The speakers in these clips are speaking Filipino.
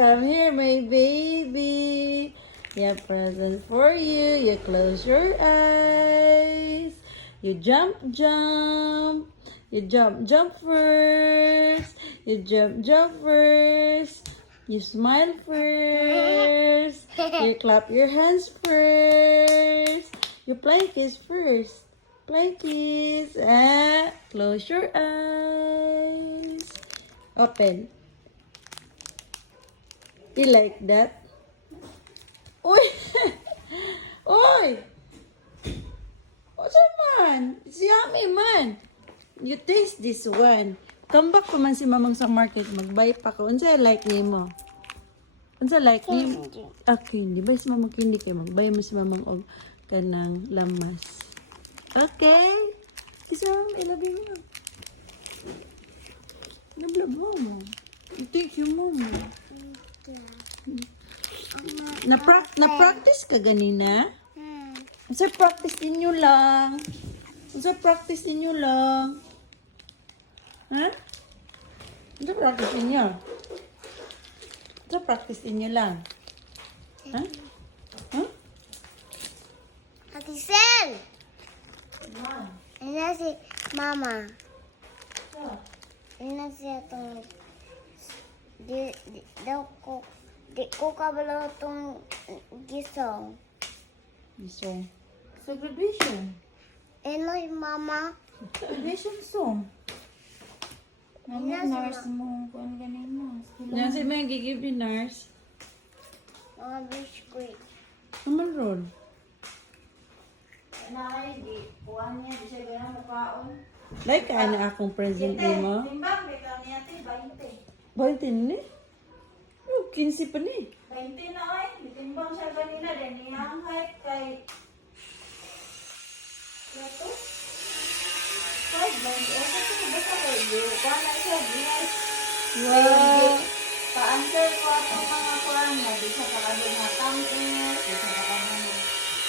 come here, my baby. We have presents for you. You close your eyes. You jump, jump. You jump, jump first. You jump, jump first. You smile first. You clap your hands first. You play kiss first. Play kiss. Close your eyes. Open. You like that? Uy! Uy! What's up, man? It's yummy, man. You taste this one. Come back pa man si mamang sa market. Mag-buy pa ko. Unsa like ni mo? Unsa like ni mo? Candy. Buy si mamang candy kay mag-buy mo si mamang og kanang lamas. Okay? Isa, I love you, mom. Love mama. Thank you, mama. Na-practice ka ganina? Unsa practice ninyo lang? Unsa practice ninyo lang? Ha? Unsa practice ninyo? Unsa practice ninyo lang? Ha? Ha? Ate Sel! Ina si Mama. Ina siya itong... Di ko kabalo itong gisong. So, graduation. Ina si Mama. Graduation song. Mami, nurse mo. Kung ganin mo. Yan si may gigib ni nurse. Mga biskuit. Naman roll. Nay, di kuhan niya. Di siya ganang mukhaon. Like ka na akong present ni mo. Timbang, bitaw niya ti, 20. Baitin ni? 15 pa ni. 20 na ay. Ditimbang siya ganina. Then iyang height kay... Ito? 5, 20. Ito ito, basta kayo. Kuhan na siya, guys. Wow. Pa-answer ko itong mga kuhan na. Di siya pakado na tangir. Di siya pakado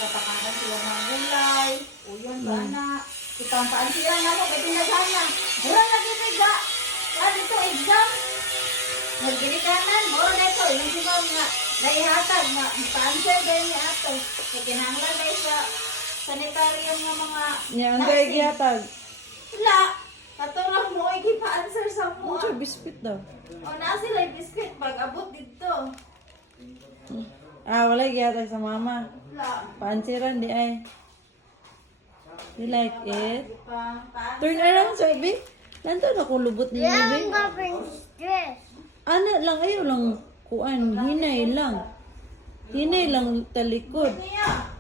sa pakanan sila ng gulay. Uyon ba na. Ipampaan sila nga mo. Kaya pinagana. Mura na gibiga. Dito exam. Nagdilikanan. Mura na ito. Yung sila nga. Naihatag nga. Pa-answer din niya ito. Kaya kinahanglan na sa sanitarium nga mga Yan, ang tayo gihatag. wala. Katulong mo, pa-answer sa mo. Ano siya, biscuit daw? O na sila yung biscuit pag abot dito. Wala gihatag sa mama. Wala. Paansiran di ay. You like it? Pa-answer. Turn around, sabi. Nanto na kung lubot ni Yan baby. nga dress. Ana lang, ayaw lang kuan. Hinay lang. Hinay lang talikod. Niya.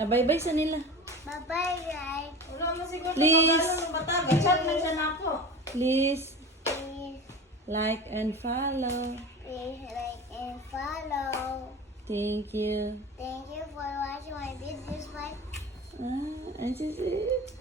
Bye-bye sa nila. Bye-bye, guys. Wala mo siguro Please. magkano ng bata. Gachan man siya na ako. Please Please, like and follow. please like and follow. Thank you. Thank you for watching my videos. Bye. And she said,